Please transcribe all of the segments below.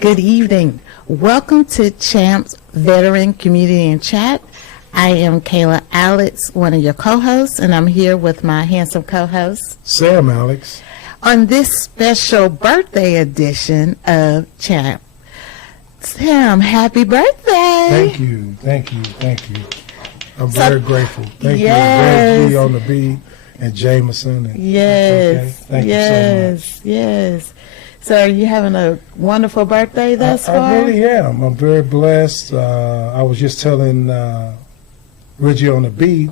Good evening. Welcome to C.H.A.M.P's Veteran Community and Chat. I am Kayla Alex, one of your co-hosts, and I'm here with my handsome co-host, Sam Alex, on this special birthday edition of C.H.A.M.P. Sam, happy birthday. Thank you. I'm very grateful. Thank you, Reggie on the beat, and Jameson. And, yes, Thank you so much. Yes. So are you having a wonderful birthday thus far? I really am. I'm very blessed. I was just telling Reggie on the beat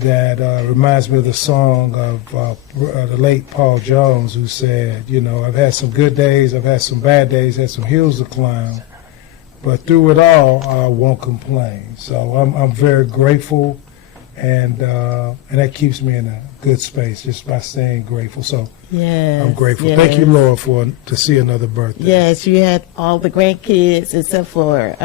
that reminds me of the song of the late Paul Jones, who said, you know, I've had some good days, I've had some bad days, had some hills to climb, but through it all, I won't complain. So I'm very grateful, and that keeps me in a good space just by staying grateful. So yes, I'm grateful. yes. Thank you, Lord, to see another birthday. Yes, you had all the grandkids except for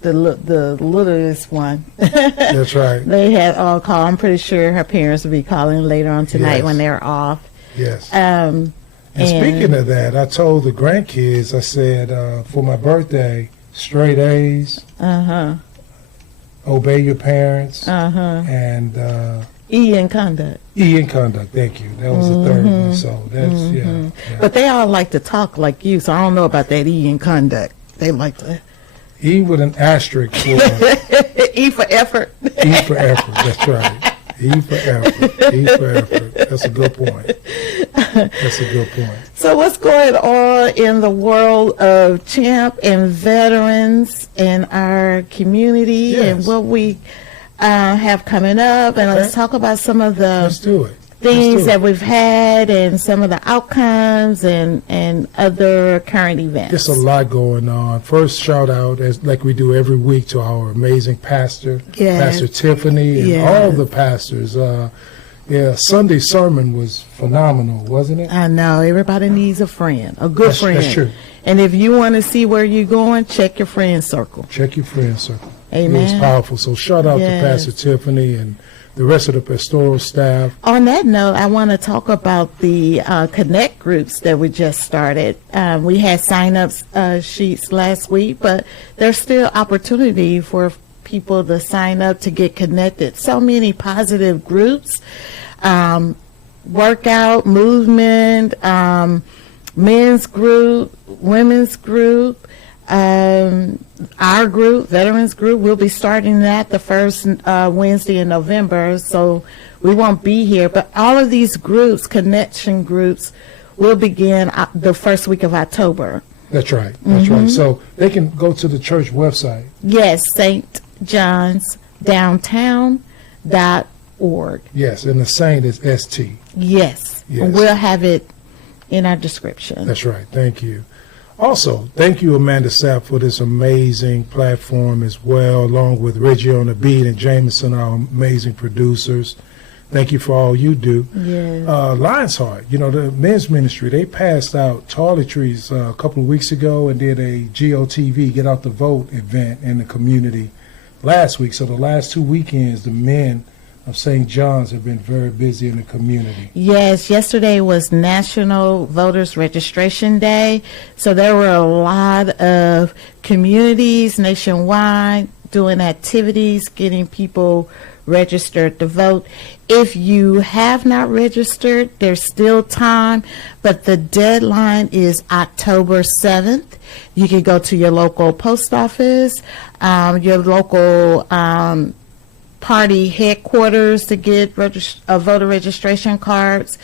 the littlest one. That's right. They had all called. I'm pretty sure her parents will be calling later on tonight when they're off. Yes. And speaking of that, I told the grandkids, I said, for my birthday, straight A's, obey your parents, and E in conduct. E in conduct, thank you. That was the third one, so that's, yeah. But they all like to talk like you, so I don't know about that E in conduct. They like to... E with an asterisk for E for effort. E for effort, that's right. E for effort. E for effort. That's a good point. So what's going on in the world of C.H.A.M.P and veterans in our community and what we have coming up? And let's talk about some of the things that we've had and some of the outcomes and other current events. There's a lot going on. First, shout out, as like we do every week, to our amazing pastor, Pastor Tiffany, and all the pastors. Sunday sermon was phenomenal, wasn't it? I know. Everybody needs a friend, a good friend. That's true. And if you want to see where you're going, check your friend circle. Check your friend circle. Amen. It was powerful. So shout out to Pastor Tiffany and the rest of the pastoral staff. On that note, I want to talk about the Connect groups that we just started. We had sign-up sheets last week, but there's still opportunity for people to sign up to get connected. So many positive groups, workout, movement, men's group, women's group, our group, veterans group. We'll be starting that the first Wednesday in November, so we won't be here. But all of these groups, connection groups, will begin the first week of October. That's right. That's right. So they can go to the church website. Yes, St. John's Downtown.org. Yes, and the Saint is ST. Yes. We'll have it in our description. That's right. Thank you. Also, thank you, Amanda Sapp, for this amazing platform as well, along with Reggie on the beat and Jameson, our amazing producers. Thank you for all you do. Yes. Lion's Heart, you know, the men's ministry, they passed out toiletries a couple of weeks ago and did a GOTV, Get Out the Vote event in the community last week. So the last 2 weekends, the men of St. John's have been very busy in the community. Yes, yesterday was National Voters Registration Day, so there were a lot of communities nationwide doing activities, getting people registered to vote. If you have not registered, there's still time, but the deadline is October 7th. You can go to your local post office, your local party headquarters to get voter registration cards.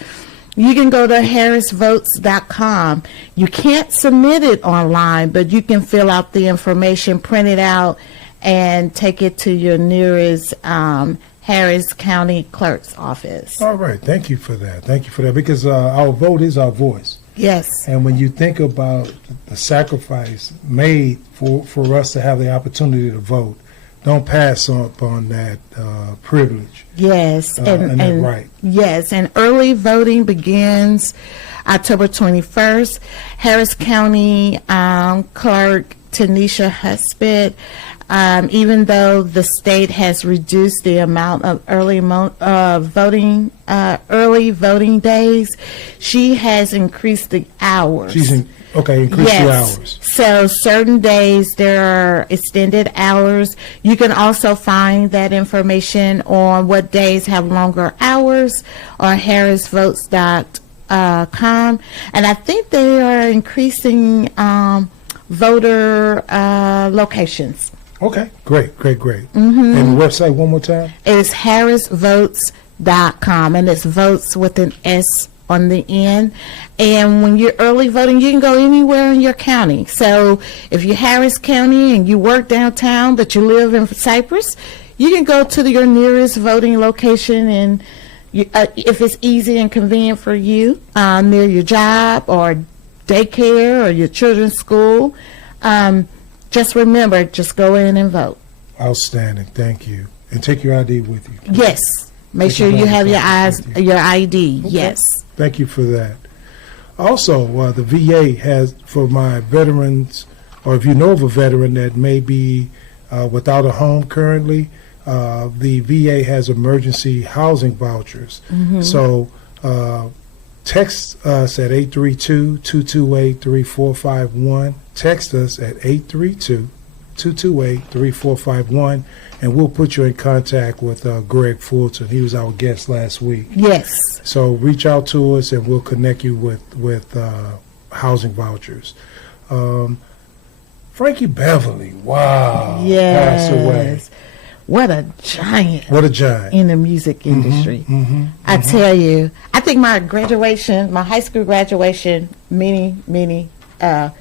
You can go to harrisvotes.com. You can't submit it online, but you can fill out the information, print it out, and take it to your nearest Harris County Clerk's office. All right. Thank you for that. Thank you for that, because our vote is our voice. Yes. And when you think about the sacrifice made for us to have the opportunity to vote, don't pass up on that privilege. Yes, and that right. Yes, and early voting begins October 21st. Harris County Clerk Tanisha Husband, even though the state has reduced the amount of early voting days, she has increased the hours. Okay, increase the Yes. hours. So certain days there are extended hours. You can also find that information on what days have longer hours on harrisvotes.com. And I think they are increasing voter locations. Okay, great. And the website one more time? It's harrisvotes.com, and it's votes with an S on the end. And when you're early voting, you can go anywhere in your county. So if you're Harris County and you work downtown but you live in Cypress, you can go to your nearest voting location, and if it's easy and convenient for you, near your job or daycare or your children's school, just remember, just go in and vote. Outstanding, thank you. And take your ID with you. Yes. Make sure you have your ID. Okay. Yes. Thank you for that. Also, the VA has, for my veterans, or if you know of a veteran that may be without a home currently, the VA has emergency housing vouchers. So text us at 832-228-3451. Text us at 832-228-3451, and we'll put you in contact with Greg Fulton. He was our guest last week. Yes. So reach out to us, and we'll connect you with housing vouchers. Frankie Beverly, wow, yes. passed away. What a giant. What a giant. In the music industry. I tell you, I think my high school graduation, maybe about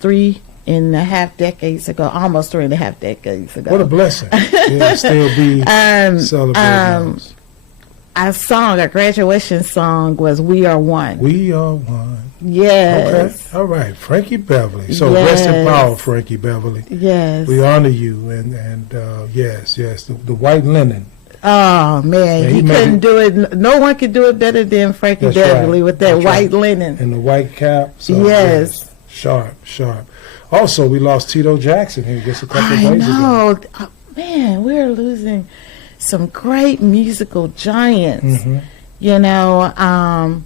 3.5 decades ago, almost 3.5 decades ago. What a blessing. Yeah, still be celebrating. Our song, our graduation song was We Are One. We Are One. Yes. Okay. All right. Frankie Beverly. So rest in power, Frankie Beverly. Yes. We honor you. And yes. The white linen. Oh, man. Yeah, he couldn't do it. No one could do it better than Frankie Beverly with that white linen. And the white cap. So, yes. Sharp. Also, we lost Tito Jackson here just a couple of days ago. Oh, man, we're losing some great musical giants. You know,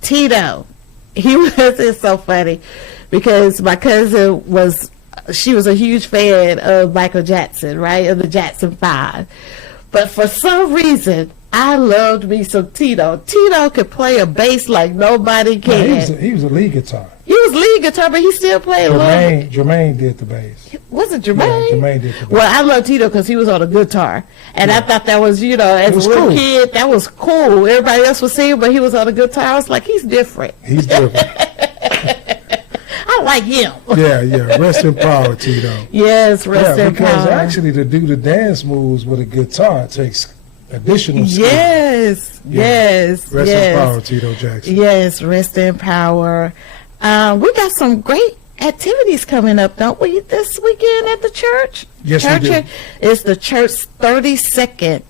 Tito, it's so funny because my cousin she was a huge fan of Michael Jackson, right, of the Jackson 5. But for some reason, I loved me some Tito. Tito could play a bass like nobody can. Yeah, he was a lead guitar. He was lead guitar, but he still played a little. Jermaine did the bass. Was it Jermaine? Yeah, Jermaine did the bass. Well, I love Tito because he was on a guitar. And I thought that was, as a little kid, that was cool. Everybody else was singing, but he was on a guitar. I was like, he's different. He's different. I like him. Yeah. Rest in power, Tito. Yes, rest in power. Because actually to do the dance moves with a guitar, it takes additional skill. Yes. Rest in power, Tito Jackson. Yes, rest in power. We got some great activities coming up, don't we, this weekend at the church? Yes, we do. It's the church's 32nd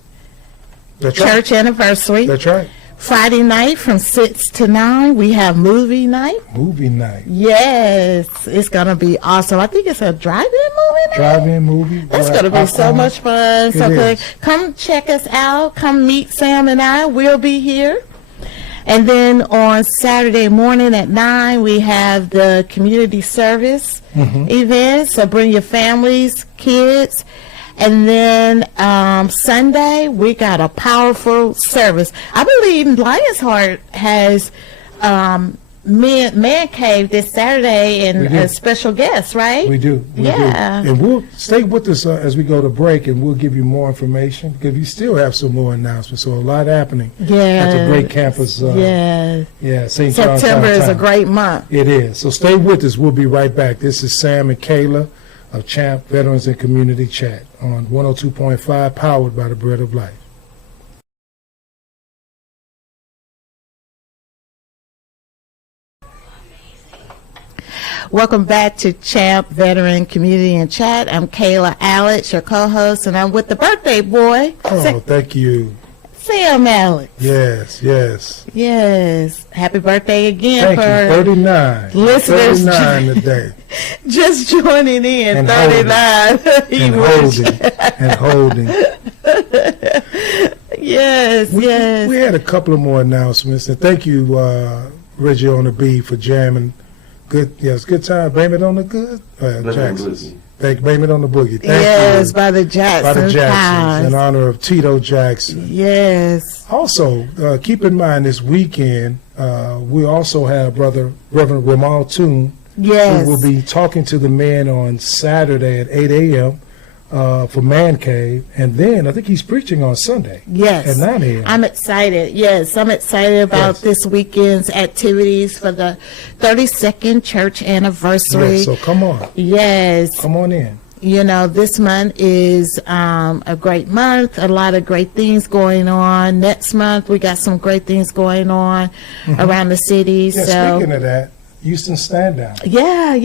church anniversary. That's right. Friday night from 6 to 9, we have movie night. Movie night. Yes, it's going to be awesome. I think it's a drive-in movie night. Drive-in movie. That's going to be so much fun. Come check us out. Come meet Sam and I. We'll be here. And then on Saturday morning at 9, we have the community service event. So bring your families, kids. And then Sunday, we got a powerful service. I believe Lion's Heart has Man Cave this Saturday and a special guest, right? We do. We do. And we'll stay with us as we go to break, and we'll give you more information because we still have some more announcements. So a lot happening at the great campus. St. John's. September is a great month. It is. So stay with us. We'll be right back. This is Sam and Kayla of C.H.A.M.P. Veterans and Community Chat on 102.5, powered by the Bread of Life. Welcome back to C.H.A.M.P. Veteran Community and Chat. I'm Kayla Alex, your co-host, and I'm with the birthday boy. Oh, thank you. Sam Alex. Yes. Happy birthday again. Thank you. 39. Listeners. 39 today. Just joining in. And 39. Holding. Yes. We had a couple of more announcements, and thank you Reggie on the beat for jamming. Good, yes, good time. Blame it on the good. Jackson. Blame it on the boogie. Yes, by the Jacksons. By the Jacksons, in honor of Tito Jackson. Yes. Also, keep in mind this weekend, we also have Reverend Ramal Toon. Yes. Who will be talking to the men on Saturday at 8 a.m. For Man Cave, and then I think he's preaching on Sunday. Yes. At 9 a.m. I'm excited. Yes, I'm excited about this weekend's activities for the 32nd church anniversary. Yes, so come on. Yes. Come on in. You know, this month is a great month, a lot of great things going on. Next month, we got some great things going on around the city. Yeah, so, speaking of that, Houston Stand Down. Yeah.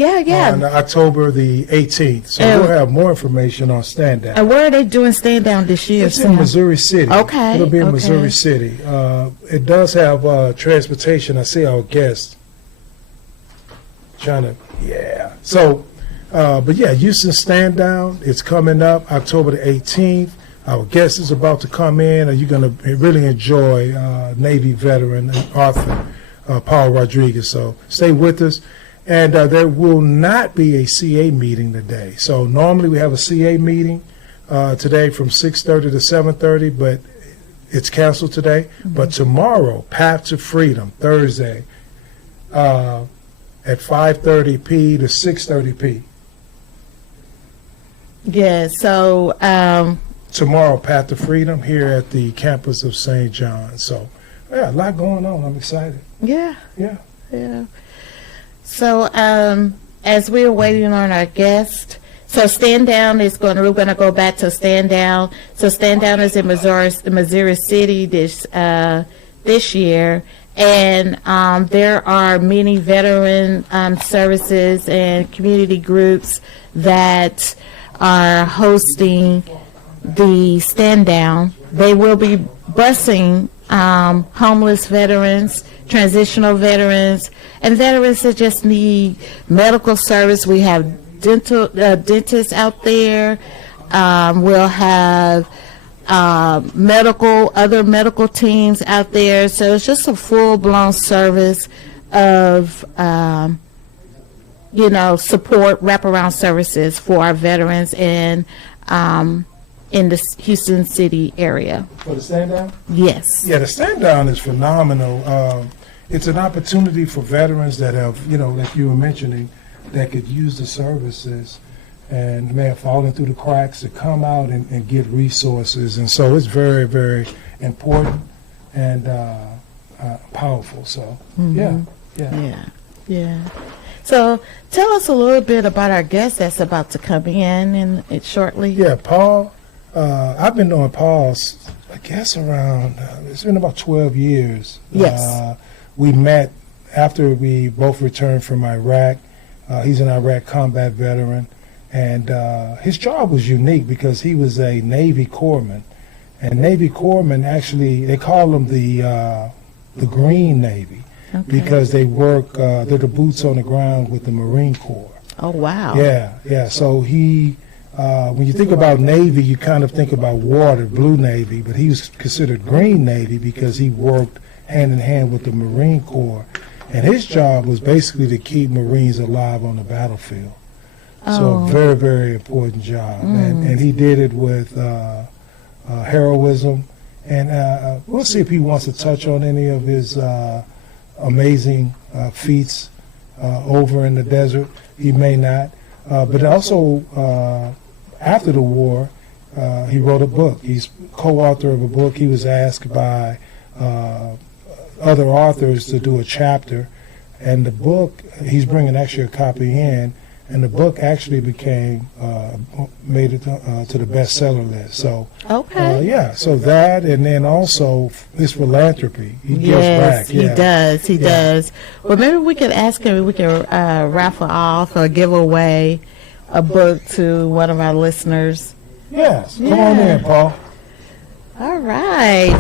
On October the 18th. So we'll have more information on Stand Down. And where are they doing Stand Down this year? It's in Missouri City. Okay. It'll be in Missouri City. It does have transportation. I see our guest trying to, So, but yeah, Houston Stand Down. It's coming up October the 18th. Our guest is about to come in. Are you going to really enjoy Navy veteran and author Paul Rodriguez? So stay with us. And there will not be a CA meeting today. So normally we have a CA meeting today from 6:30 to 7:30, but it's canceled today. But tomorrow, Path to Freedom, Thursday, at 5:30 p. to 6:30 p. Yeah, so tomorrow, Path to Freedom here at the campus of St. John. So yeah, a lot going on. I'm excited. Yeah. Yeah. So as we're waiting on our guest, so Stand Down we're going to go back to Stand Down. So Stand Down is in Missouri City this year. And there are many veteran services and community groups that are hosting the Stand Down. They will be busing homeless veterans, transitional veterans, and veterans that just need medical service. We have dentists out there. We'll have other medical teams out there. So it's just a full-blown service of, support, wraparound services for our veterans and in the Houston City area. For the Stand Down? Yes. Yeah, the Stand Down is phenomenal. It's an opportunity for veterans that have, like you were mentioning, that could use the services and may have fallen through the cracks to come out and get resources. And so it's very, very important and powerful. So, yeah. So tell us a little bit about our guest that's about to come in shortly. Yeah, Paul. I've been knowing Paul, I guess, around, it's been about 12 years. Yes. We met after we both returned from Iraq. He's an Iraq combat veteran. And his job was unique because he was a Navy corpsman. And Navy corpsmen, actually, they call them the Green Navy because they work, they're the boots on the ground with the Marine Corps. Oh, wow. Yeah. So he... when you think about Navy, you kind of think about water, Blue Navy, but he was considered Green Navy because he worked hand in hand with the Marine Corps. And his job was basically to keep Marines alive on the battlefield. So a very, very important job. And he did it with heroism. And we'll see if he wants to touch on any of his amazing feats over in the desert. He may not. But also, after the war, he wrote a book. He's co-author of a book. He was asked by other authors to do a chapter. And the book, he's bringing actually a copy in, and the book actually made it to the bestseller list. So, so that, and then also his philanthropy. He gives back. He does. Well, maybe we could ask him, we can raffle off or give away a book to one of our listeners. Yes. Come on in, Paul. All right.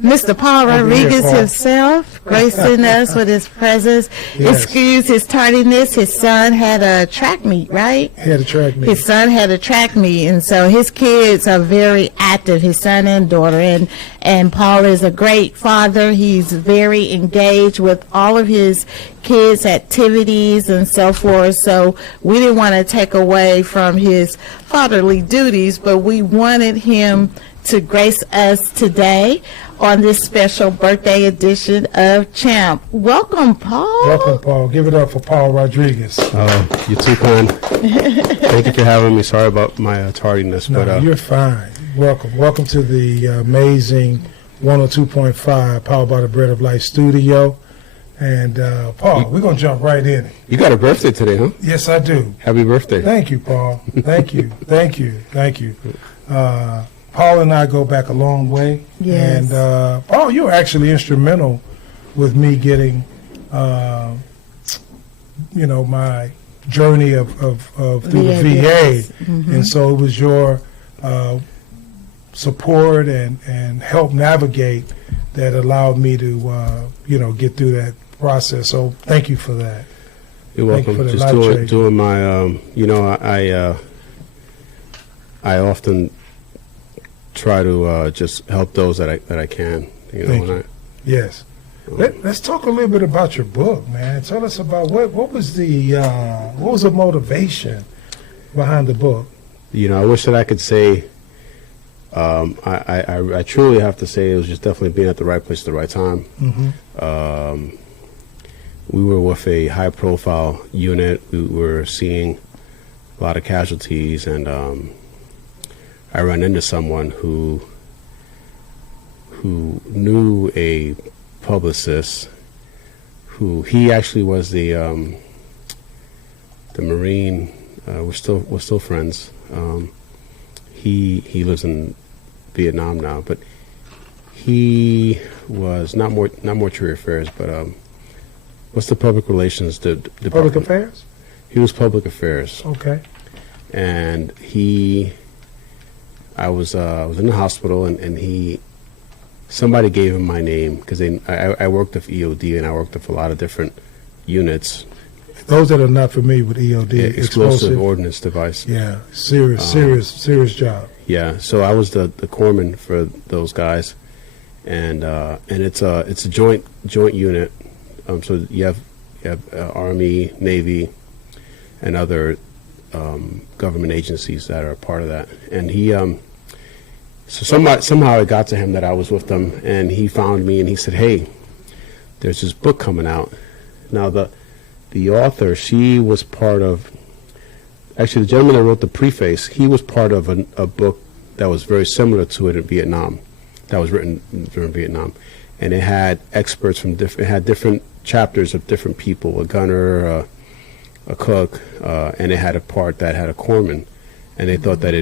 Mr. Paul Over here, Rodriguez Paul. himself, gracing us with his presence. Yes. Excuse his tardiness. His son had a track meet, right? He had a track meet. His son had a track meet, and so his kids are very active, his son and daughter. And Paul is a great father. He's very engaged with all of his kids' activities and so forth. So we didn't want to take away from his fatherly duties, but we wanted him to grace us today on this special birthday edition of C.H.A.M.P. Welcome, Paul. Welcome, Paul. Give it up for Paul Rodriguez. You're too kind. Thank you for having me. Sorry about my tardiness. No, but you're fine. Welcome. Welcome to the amazing 102.5 Powered by the Bread of Life studio. And, Paul, we're going to jump right in it. You got a birthday today, huh? Yes, I do. Happy birthday. Thank you, Paul. Thank you. Thank you. Thank you. Paul and I go back a long way. Yes. And, Paul, you were actually instrumental with me getting, my journey of through the VA. Mm-hmm. And so it was your support and help navigate that allowed me to, get through that process. So thank you for that. You're Thank you welcome. for the Just life doing my, I often try to just help those that I can. Thank you. Yes. Let's talk a little bit about your book, man. Tell us about what was the motivation behind the book? I wish that I could say. I truly have to say it was just definitely being at the right place at the right time. Mm-hmm. We were with a high-profile unit. We were seeing a lot of casualties, and I ran into someone who knew a publicist who he actually was the Marine. We're still friends. He lives in Vietnam now, but he was not mortuary affairs, but what's the public relations department? Public affairs? He was public affairs. Okay. And I was in the hospital, and somebody gave him my name because I worked with EOD, and I worked with a lot of different units. Those that are not familiar with EOD, explosive ordnance device. Yeah, serious job. Yeah, so I was the corpsman for those guys, and it's a joint unit. So you have Army, Navy, and other government agencies that are a part of that. And he, so somehow it got to him that I was with them, and he found me and he said, "Hey, there's this book coming out." Now the author, she was part of, actually the gentleman that wrote the preface, he was part of a book that was very similar to it in Vietnam, that was written during Vietnam. And it had experts from different chapters of different people, a gunner, a cook, and it had a part that had a corpsman. And they thought that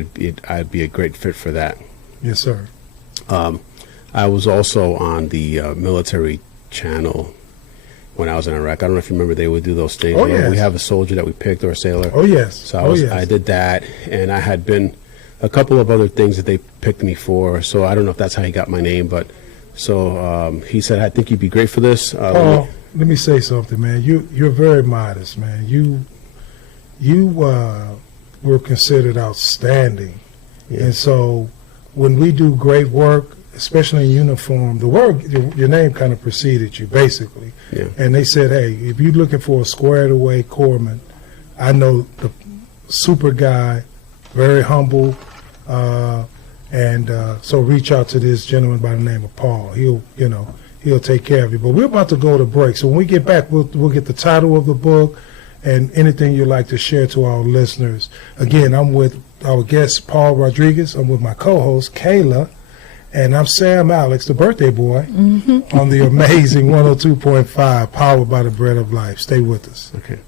I'd be a great fit for that. Yes, sir. I was also on the military channel when I was in Iraq. I don't know if you remember, they would do those things. Oh, yes. We have a soldier that we picked, or a sailor. Oh, yes. So I did that, and I had been a couple of other things that they picked me for. So I don't know if that's how he got my name, but so he said, "I think you'd be great for this." Paul, let me say something, man. You're very modest, man. You were considered outstanding, Yeah. and so when we do great work, especially in uniform, your name kind of preceded you, basically. Yeah. And they said, "Hey, if you're looking for a squared-away corpsman, I know the super guy, very humble, and so reach out to this gentleman by the name of Paul. He'll take care of you." But we're about to go to break, so when we get back, we'll get the title of the book and anything you'd like to share to our listeners. Again, I'm with our guest, Paul Rodriguez. I'm with my co-host, Kayla. And I'm Sam Alex, the birthday boy, on the amazing 102.5, Powered by the Bread of Life. Stay with us. Okay.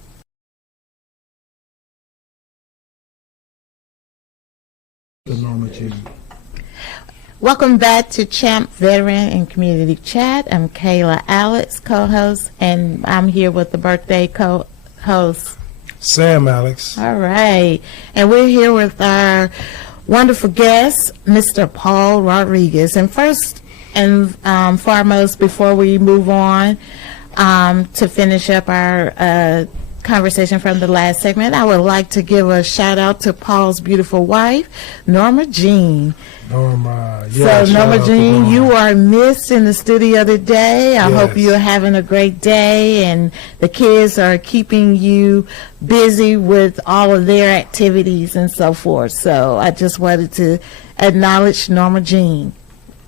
Welcome back to C.H.A.M.P. Veteran and Community Chat. I'm Kayla Alex, co-host, and I'm here with the birthday co-host, Sam Alex. All right. And we're here with our wonderful guest, Mr. Paul Rodriguez. And first, and foremost, before we move on to finish up our conversation from the last segment, I would like to give a shout out to Paul's beautiful wife, Norma Jean. Norma, yeah. So, Norma Jean, you are missed in the studio today. I hope you're having a great day and the kids are keeping you busy with all of their activities and so forth. So, I just wanted to acknowledge Norma Jean.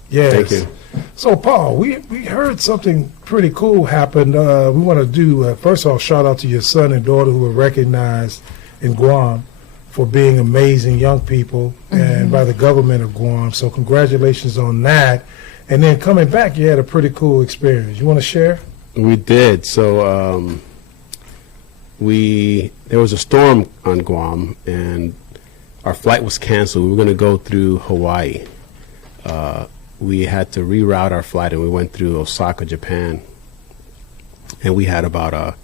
Yes. Thank you. So, Paul, we heard something pretty cool happened. We want to do, first of all, shout out to your son and daughter who were recognized in Guam for being amazing young people and by the government of Guam. So congratulations on that. And then coming back, you had a pretty cool experience. You want to share? We did. So there was a storm on Guam, and our flight was canceled. We were going to go through Hawaii. We had to reroute our flight, and we went through Osaka, Japan. And we had about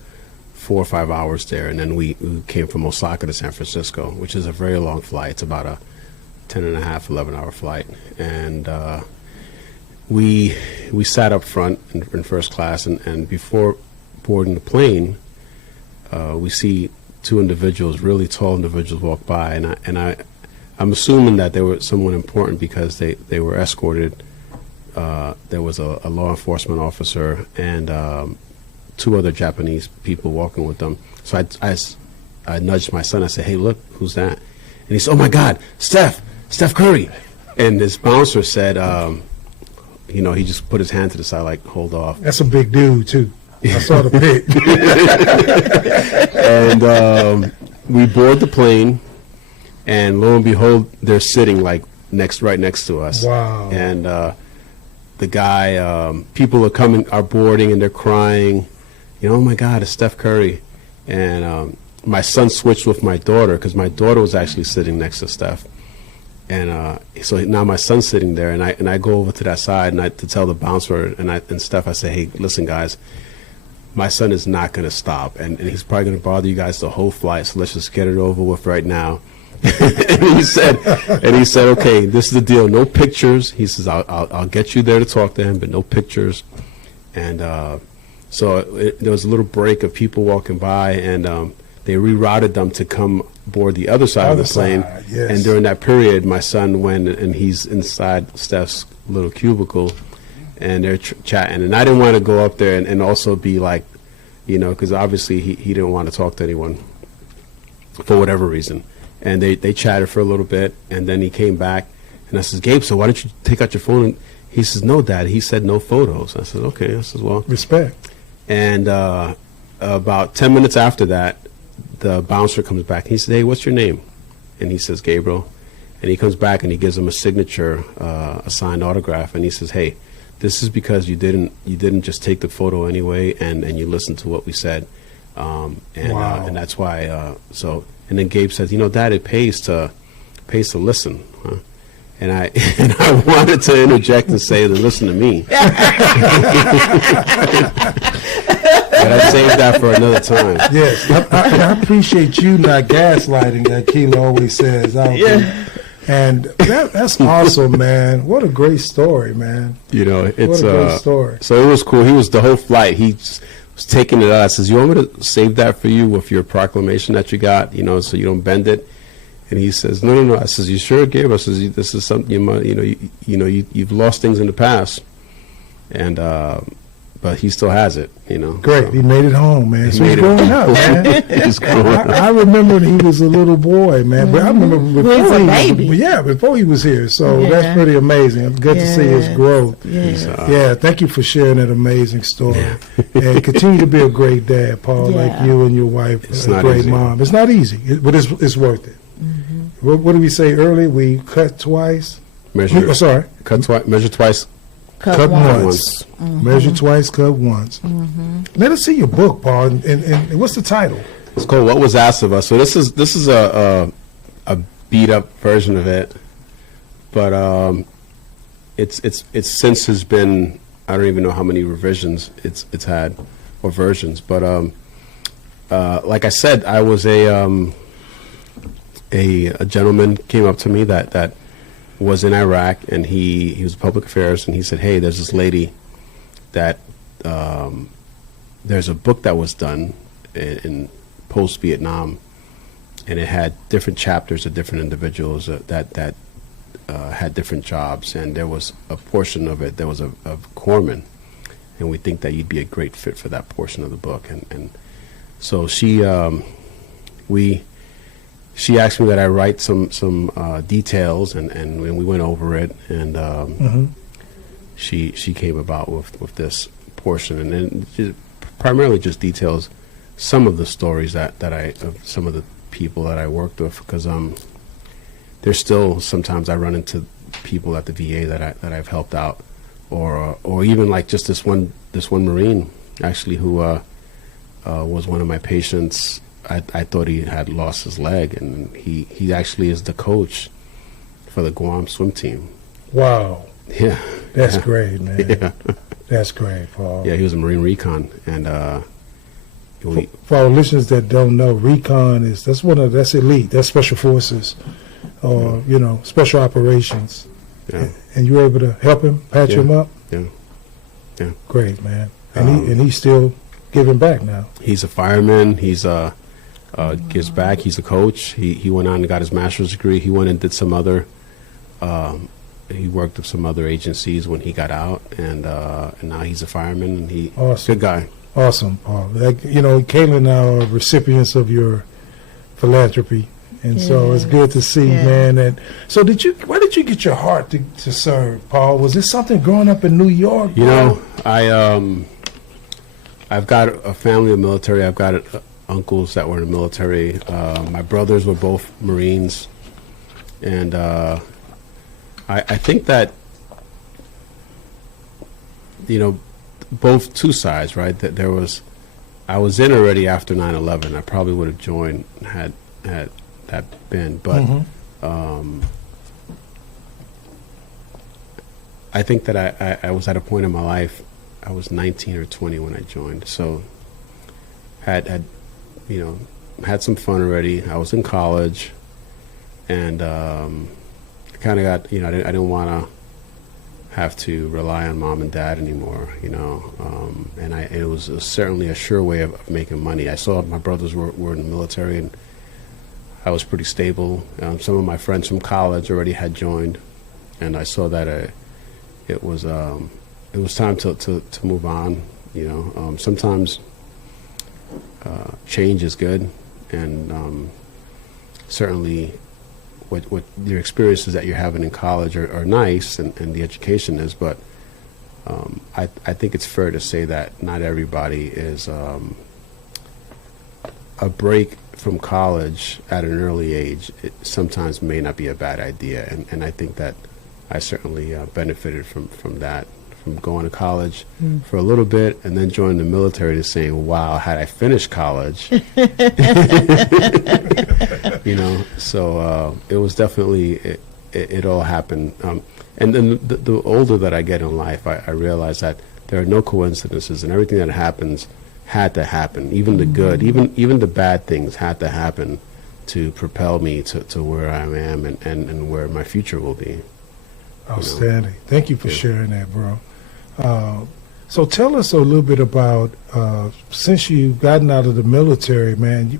4 or 5 hours there, and then we came from Osaka to San Francisco, which is a very long flight. It's about a 10.5, 11-hour flight. And we sat up front in first class, and before boarding the plane, we see two individuals, really tall individuals, walk by, and I'm assuming that they were someone important because they were escorted. There was a law enforcement officer and 2 other Japanese people walking with them. So I nudged my son. I said, "Hey, look, who's that?" And he said, "Oh my God, Steph Curry." And this bouncer said, he just put his hand to the side, like, hold off. That's a big dude too. I saw the pic. And we board the plane. And lo and behold, they're sitting like right next to us. Wow. And the guy, people are boarding and they're crying. Oh my God, it's Steph Curry. And my son switched with my daughter because my daughter was actually sitting next to Steph. And so now my son's sitting there, and I go over to that side and to tell the bouncer and Steph, I say, "Hey, listen, guys, my son is not going to stop, and he's probably going to bother you guys the whole flight. So let's just get it over with right now." and he said, "Okay, this is the deal. No pictures." He says, "I'll get you there to talk to him, but no pictures." And so there was a little break of people walking by, and they rerouted them to come board the other side of the plane. Yes. And during that period, my son went, and he's inside Steph's little cubicle, and they're chatting. And I didn't want to go up there and also be like, because obviously he didn't want to talk to anyone for whatever reason. And they chatted for a little bit, and then he came back, and I says, "Gabe, so why don't you take out your phone?" And he says, "No, Dad." He said, "No photos." I said, "Okay." I says, "Well, respect." And about 10 minutes after that, the bouncer comes back. He said, "Hey, what's your name?" And he says, "Gabriel." And he comes back and he gives him a signature, a signed autograph, and he says, "Hey, this is because you didn't just take the photo anyway, and you listened to what we said, Wow. And that's why." And then Gabe says, "Dad, it pays to listen." Huh? And I wanted to interject and say, "Listen to me." But I saved that for another time. Yes, I appreciate you not gaslighting, that Keela always says. And that's awesome, man. What a great story, man. It's what a great story. So it was cool. He was the whole flight. He just was taking it out. I says, "You want me to save that for you with your proclamation that you got, so you don't bend it?" And he says, No. I says, "You sure, Gabe?" I says, "This is something you've lost things in the past, and but he still has it, Great, So. He made it home, man. He So he's growing up, man. He's growing up. I remember when he was a little boy, man. But I remember before a baby. Before he was here. So that's pretty amazing. It's good to see his growth. Yeah. Thank you for sharing that amazing story. And continue to be a great dad, Paul, like you and your wife, a great easy. mom. It's not easy, but it's worth it. What did we say earlier? We cut twice. Cut twice, measure twice. Cut once. Measure twice, cut once. Let us see your book, Paul. And what's the title? It's called "What Was Asked of Us." So this is a beat up version of it, but it's since has been, I don't even know how many revisions it's had or versions. But like I said, I was a gentleman came up to me that was in Iraq, and he was public affairs, and he said, hey, there's this lady that there's a book that was done in post-Vietnam, and it had different chapters of different individuals that had different jobs, and there was a portion of it that was of corpsman, and we think that you'd be a great fit for that portion of the book. And so she asked me that I write some details, and we went over it, and she came about with this portion, and then primarily just details some of the stories that of some of the people that I worked with, because there's still sometimes I run into people at the VA that I've helped out, or even like just this one Marine actually who was one of my patients. I thought he had lost his leg, and he actually is the coach for the Guam swim team. Wow. Yeah. That's great, man. Yeah. That's great, Paul. Yeah, he was a Marine recon, and for our listeners that don't know, recon that's elite. That's special forces, or special operations. Yeah. And you were able to help him, patch him up. Yeah. Yeah. Great, man. And he's still giving back now. He's a fireman. He's gives back. He's a coach. He went on and got his master's degree. He went and did some other. He worked with some other agencies when he got out, and now he's a fireman. And awesome. Good guy. Awesome, Paul. Kayla and I are recipients of your philanthropy, and so it's good to see, man. And so, where did you get your heart to serve, Paul? Was this something growing up in New York? I've got a family of military. I've got uncles that were in the military. My brothers were both Marines, and I think that both two sides, right? That I was in already after 9/11. I probably would have joined had that been, but I think that I was at a point in my life. I was 19 or 20 when I joined, so had some fun already. I was in college, and I kind of got I didn't want to have to rely on mom and dad anymore, and it was certainly a sure way of making money. I saw my brothers were in the military, and I was pretty stable. Some of my friends from college already had joined, and I saw that it was time to move on. Sometimes change is good, and certainly what your experiences that you're having in college are nice, and the education is, but I think it's fair to say that not everybody is a break from college at an early age. It sometimes may not be a bad idea, and I think that I certainly benefited from that, from going to college for a little bit and then joining the military, to saying, wow, had I finished college, so it was definitely, it all happened. And then the older that I get in life, I realize that there are no coincidences, and everything that happens had to happen. Even the good, even the bad things had to happen to propel me to where I am and where my future will be. Outstanding. Thank you for sharing that, bro. So tell us a little bit about, since you've gotten out of the military, man,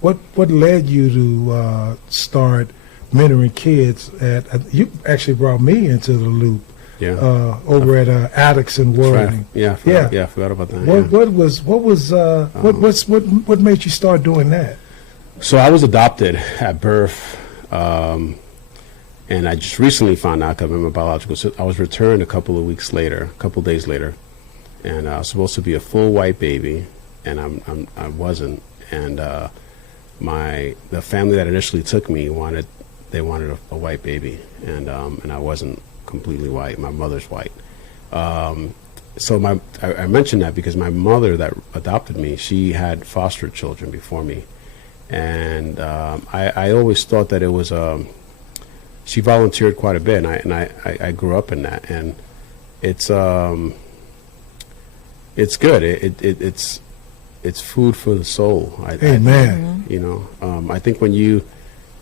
what led you to start mentoring kids you actually brought me into the loop. Over at Alex and Worthing. I forgot about that. What made you start doing that? So I was adopted at birth, and I just recently found out, because I'm a biological. So I was returned a couple days later, and I was supposed to be a full white baby, and I wasn't. And the family that initially took me wanted a white baby, and I wasn't completely white. My mother's white. So I mentioned that because my mother that adopted me, she had foster children before me, and I always thought that it was she volunteered quite a bit, and I grew up in that, and it's good. It's food for the soul. Amen. I think when you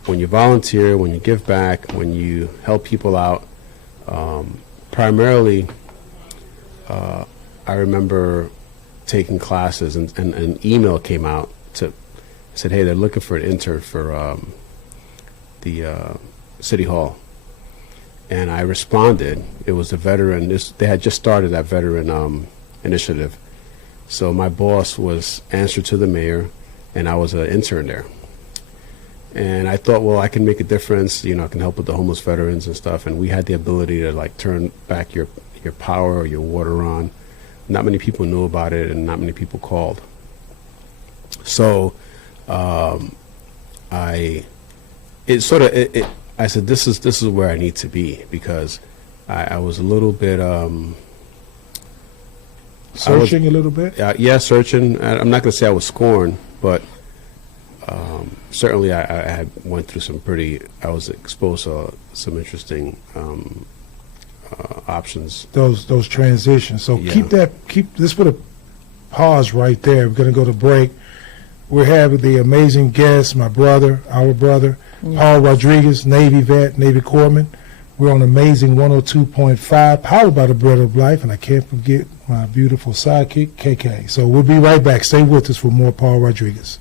when you volunteer, when you give back, when you help people out, primarily, I remember taking classes, and an email came out to said, hey, they're looking for an intern for the City Hall. And I responded. It was a veteran. They had just started that veteran initiative. So my boss was answered to the mayor, and I was an intern there. And I thought, well, I can make a difference. I can help with the homeless veterans and stuff. And we had the ability to like turn back your power or your water on. Not many people knew about it, and not many people called. So I said, this is where I need to be, because I was a little bit searching a little bit. Yeah, searching. I'm not going to say I was scorned, but certainly I had went through I was exposed to some interesting options. Those transitions. So Yeah. let's put a pause right there. We're going to go to break. We're having the amazing guest, our brother, Paul Rodriguez, Navy vet, Navy corpsman. We're on Amazing 102.5, powered by the Bread of Life, and I can't forget my beautiful sidekick, KK. So we'll be right back. Stay with us for more Paul Rodriguez.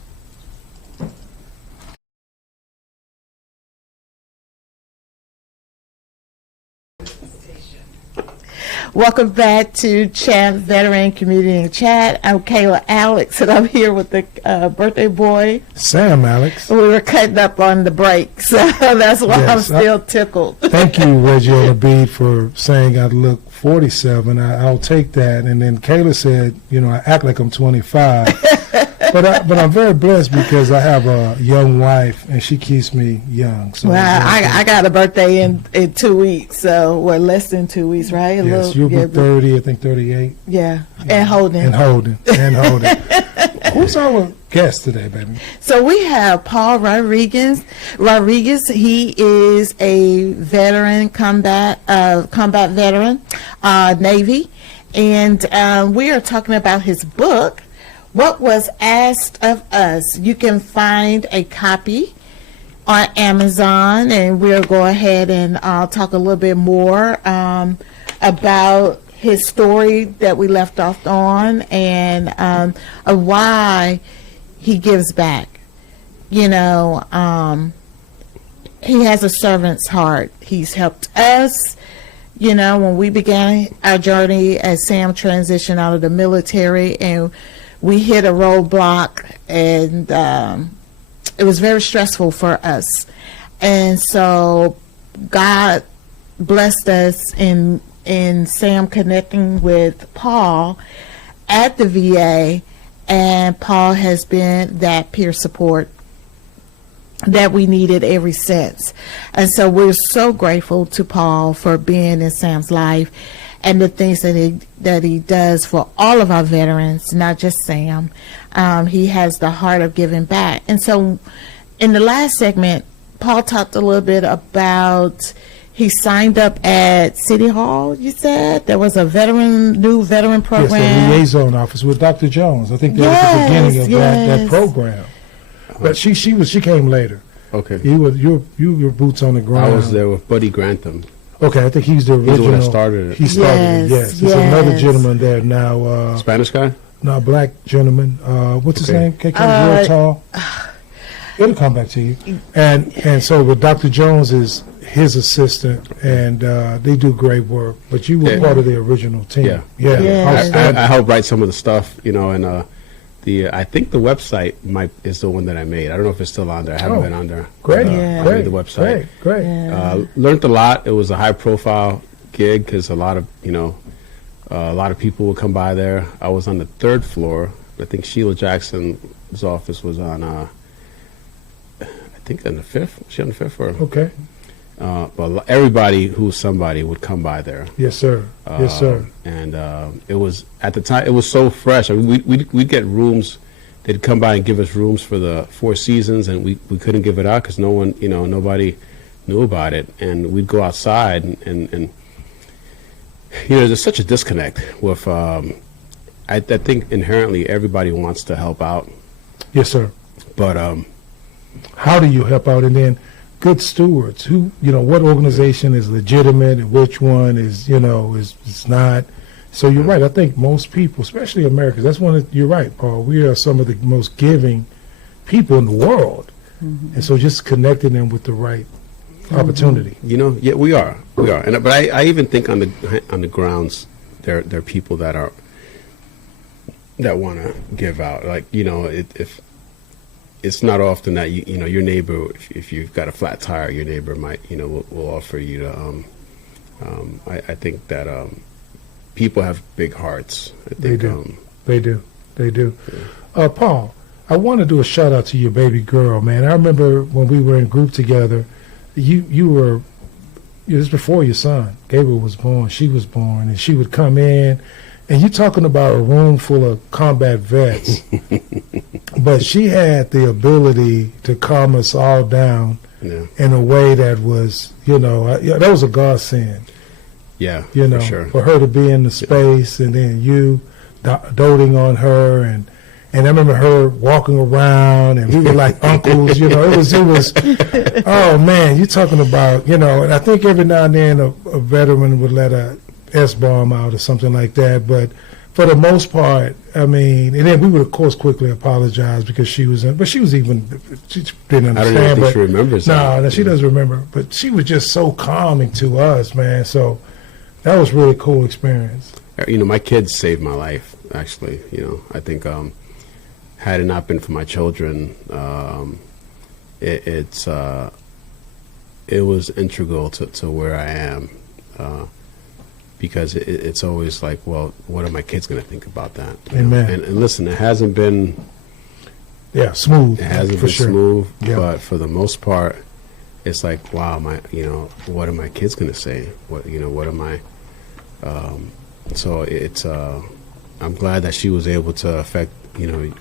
Welcome back to C.H.A.M.P Veteran Community and Chat. I'm Kayla Alex, and I'm here with the birthday boy, Sam Alex. We were cutting up on the break, so that's why I'm still tickled. Thank you, Reggie on the beat, for saying I look 47. I'll take that. And then Kayla said, I act like I'm 25. But I'm very blessed because I have a young wife, and she keeps me young. So well, I got a birthday in 2 weeks, so we're less than 2 weeks, right? Yes, you'll be 30, I think 38. Yeah, and holding. Who's our guest today, baby? So we have Paul Rodriguez. He is a veteran, combat veteran, Navy, and we are talking about his book, What Was Asked of Us. You can find a copy on Amazon, and we'll go ahead and talk a little bit more about his story that we left off on, and of why he gives back. He has a servant's heart. He's helped us. When we began our journey as Sam transitioned out of the military, and we hit a roadblock, and it was very stressful for us. And so God blessed us in Sam connecting with Paul at the VA, and Paul has been that peer support that we needed ever since. And so we're so grateful to Paul for being in Sam's life and the things that he does for all of our veterans, not just Sam. He has the heart of giving back. And so in the last segment, Paul talked a little bit about he signed up at City Hall, you said? There was a new veteran program. Yes, the liaison office with Dr. Jones. I think that was the beginning of that program. But she came later. Okay. You were boots on the ground. I was there with Buddy Grantham. Okay, I think he's the original. He's the one that started it. He started it, yes. There's another gentleman there now. Spanish guy? No, black gentleman. What's his name? KK, real tall. It'll come back to you. And so, but Dr. Jones is his assistant, and they do great work. But you were part of the original team. Yeah. I helped write some of the stuff, and I think the website is the one that I made. I don't know if it's still on there. I haven't been on there. Great, I made the website. Great. Learned a lot. It was a high profile gig because a lot of people would come by there. I was on the 3rd floor. I think Sheila Jackson's office was on, I think on the 5th. Was she on the 5th floor? Okay. But everybody who's somebody would come by there. Yes, sir. And it was, at the time, it was so fresh. I mean, we'd get rooms. They'd come by and give us rooms for the 4 seasons, and we couldn't give it out because nobody knew about it. And we'd go outside, and there's such a disconnect with, I think inherently everybody wants to help out. Yes, sir. But how do you help out? And then good stewards, who, what organization is legitimate and which one is, is not. So you're right. I think most people, especially Americans, you're right, Paul. We are some of the most giving people in the world. Mm-hmm. And so just connecting them with the right opportunity. Yeah, we are. And but I even think on the grounds there are people that want to give out. Like, if it's not often that your neighbor, if you've got a flat tire, your neighbor might will offer you to. I think that people have big hearts. I think, They do. Yeah. Paul, I want to do a shout out to your baby girl, man. I remember when we were in group together. You were, it was before your son, Gabriel, was born. She was born, and she would come in, and you're talking about a room full of combat vets, but she had the ability to calm us all down in a way that was, that was a godsend. Yeah, for sure. For her to be in the space, and then you doting on her, and I remember her walking around, and we were like uncles, it was, oh man, you're talking about, and I think every now and then a veteran would let a S-bomb out or something like that, but for the most part, I mean, and then we would of course quickly apologize because she didn't understand. I don't even think she remembers that. No, she doesn't remember, but she was just so calming to us, man, so that was really cool experience. My kids saved my life, actually, I think, had it not been for my children, it was integral to where I am, because it's always like, well, what are my kids going to think about that? Amen. And listen, it hasn't been smooth. It hasn't been sure. smooth, but for the most part, it's like, wow, what are my kids going to say? What am I? So it's I'm glad that she was able to affect you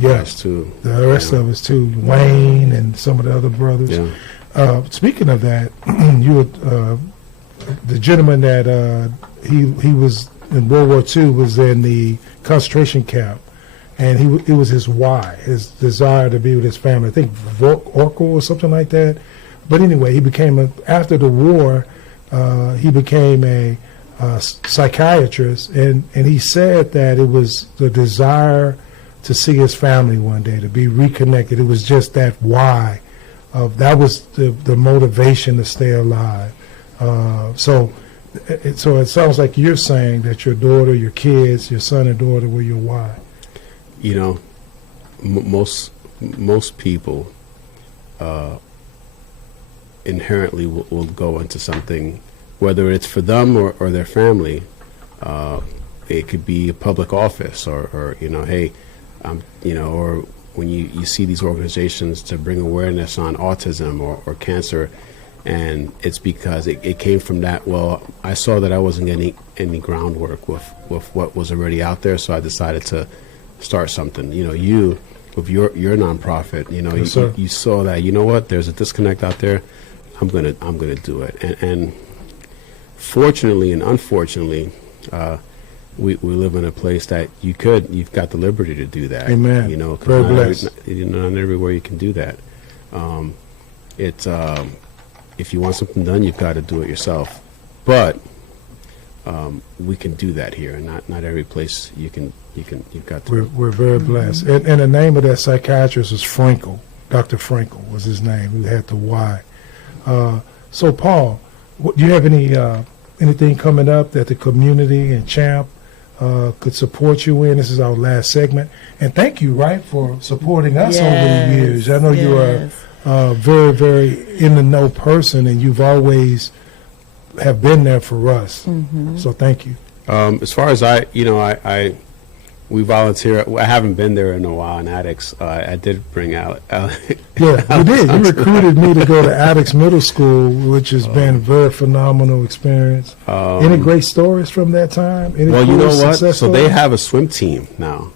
guys too. The rest of us too, Wayne and some of the other brothers. Yeah. Speaking of that, you were, the gentleman that he was in World War II was in the concentration camp, and it was his why, his desire to be with his family. I think Orko or something like that. But anyway, he became after the war, he became a psychiatrist, and he said that it was the desire to see his family one day, to be reconnected. It was just that why, that was the motivation to stay alive. So it sounds like you're saying that your daughter, your kids, your son and daughter were your why. Most people inherently will go into something, whether it's for them or their family. It could be a public office or hey, or when you see these organizations to bring awareness on autism or cancer, and it's because it came from that. Well, I saw that I wasn't getting any groundwork with what was already out there, so I decided to start something. You with your nonprofit, Yes, you saw that. What? There's a disconnect out there. I'm gonna do it. And fortunately and unfortunately, we live in a place that you've got the liberty to do that. Amen. Very blessed. Not everywhere you can do that. It's if you want something done, you've got to do it yourself. But we can do that here, and not every place you've got to. We're very blessed. And the name of that psychiatrist was Frankel. Dr. Frankel was his name, who had the why. So Paul, do you have anything coming up that the community and C.H.A.M.P could support you in? This is our last segment, and thank you, for supporting us over the years. I know you are a very, very in the know person, and you've always have been there for us. Mm-hmm. So thank you. As far as we volunteer. I haven't been there in a while in Addicts. I did bring out. Yeah, you did. You recruited me to go to Addicts Middle School, which has been a very phenomenal experience. Any great stories from that time? Any you know what? So stories? they have a swim team now.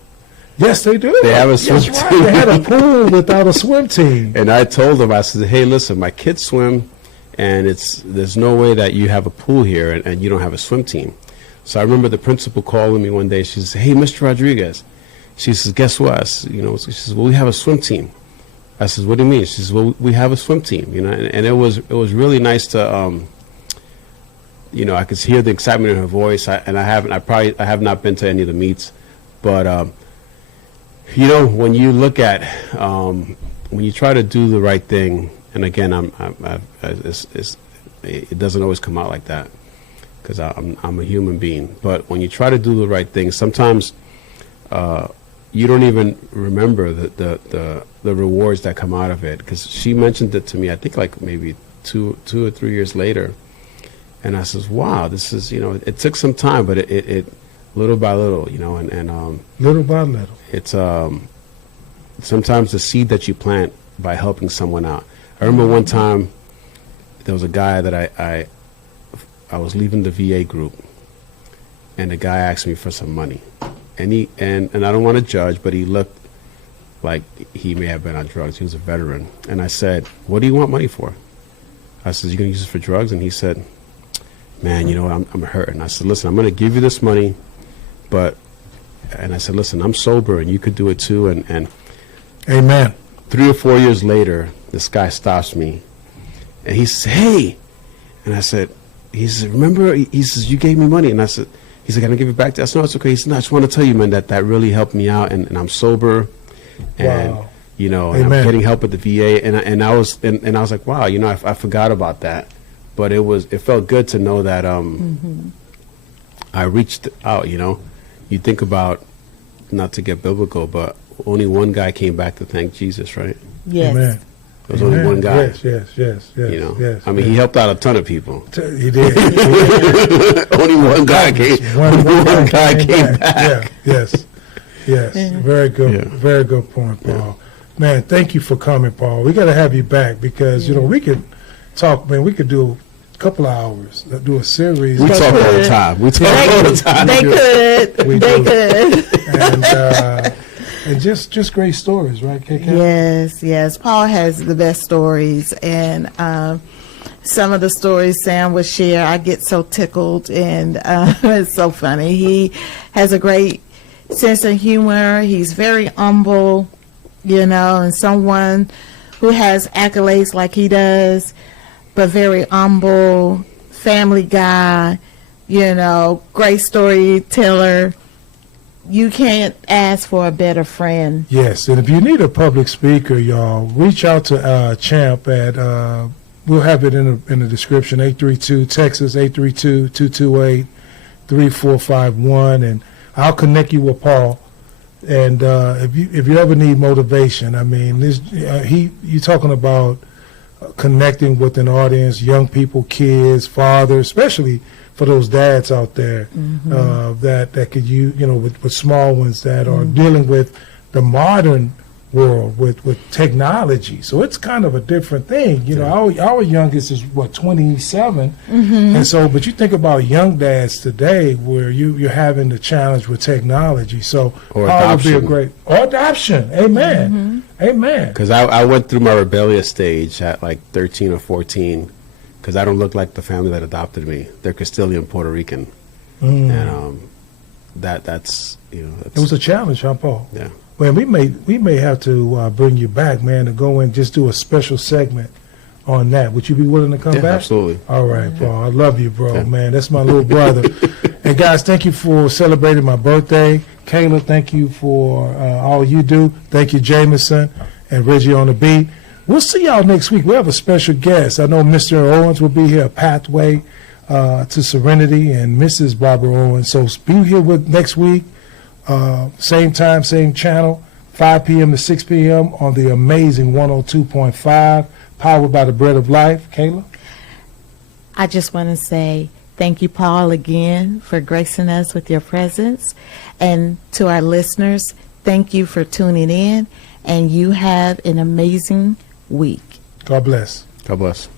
Yes, they do. They have a swim team. Right. They had a pool without a swim team. And I told them, I said, hey, listen, my kids swim, and there's no way that you have a pool here and you don't have a swim team. So I remember the principal calling me one day. She says, hey, Mr. Rodriguez. She says, guess what? She says, well, we have a swim team. I says, what do you mean? She says, well, we have a swim team, you know, and it was really nice to, you know, I could hear the excitement in her voice. I have not been to any of the meets, but you know, when you look at when you try to do the right thing, and again, it doesn't always come out like that because I'm a human being. But when you try to do the right thing, sometimes you don't even remember the rewards that come out of it. Because she mentioned it to me, I think like maybe two or 3 years later, and I says, "Wow, this is, you know, it took some time, but it little by little, you know, and little by little, it's sometimes the seed that you plant by helping someone out." I remember one time there was a guy that I was leaving the VA group, and the guy asked me for some money, and I don't want to judge, but he looked like he may have been on drugs. He was a veteran, and I said, "What do you want money for?" I said, "You gonna use it for drugs?" And he said, "Man, you know what, I'm hurting." I said, "Listen, I'm gonna give you this money, and I said, listen, I'm sober, and you could do it too." And amen. 3 or 4 years later, this guy stops me, and he says, "Hey," and I said, he says, "Remember?" He says, "You gave me money," and I said, he's like, "Can I give it back to you?" I said, "No, it's okay." He said, "No, I just want to tell you, man, that really helped me out, and I'm sober, and Wow. you know, and I'm getting help at the VA," and I was like, wow, you know, I forgot about that, but it felt good to know that I reached out. You know, you think about, not to get biblical, but only one guy came back to thank Jesus, right? Yes. Amen. There was only one guy. Yes. You know, yes, I mean, he helped out a ton of people. He did. Only one guy came. One guy came back. Yeah. Yes. Very good. Yeah. Very good point, Paul. Man, thank you for coming, Paul. We got to have you back because you know we could talk. Man, we could do a couple of hours, do a series. We talk all the time. We talk all the time. They could. They could. And just great stories, right, KK? Yes. Paul has the best stories, and some of the stories Sam would share, I get so tickled, and it's so funny. He has a great sense of humor. He's very humble, you know, and someone who has accolades like he does, but very humble, family guy, you know, great storyteller. You can't ask for a better friend. Yes, and if you need a public speaker, y'all, reach out to C.H.A.M.P at, we'll have it in the description, 832 Texas, 832-228-3451, and I'll connect you with Paul. And if you ever need motivation, I mean, you're talking about connecting with an audience, young people, kids, fathers, especially for those dads out there that could you know with small ones that are dealing with the modern world with technology. So it's kind of a different thing. You know, our youngest is 27, and so but you think about young dads today where you're having the challenge with technology. So or adoption. Would be a great adoption. Amen. Amen. Because I went through my rebellious stage at like 13 or 14. Because I don't look like the family that adopted me. They're Castilian Puerto Rican, and that's you know. It was a challenge, huh, Paul? Yeah. Well, we may have to bring you back, man, to go and just do a special segment on that. Would you be willing to come back? Absolutely. All right, Paul. I love you, bro, Yeah. man. That's my little brother. And guys, thank you for celebrating my birthday. Kayla, thank you for all you do. Thank you, Jameson and Reggie on the beat. We'll see y'all next week. We have a special guest. I know Mr. Owens will be here, a pathway to serenity, and Mrs. Barbara Owens. So be here with next week, same time, same channel, 5 p.m. to 6 p.m. on the amazing 102.5, powered by the Bread of Life. Kayla? I just want to say thank you, Paul, again for gracing us with your presence. And to our listeners, thank you for tuning in. And you have an amazing week. God bless. God bless.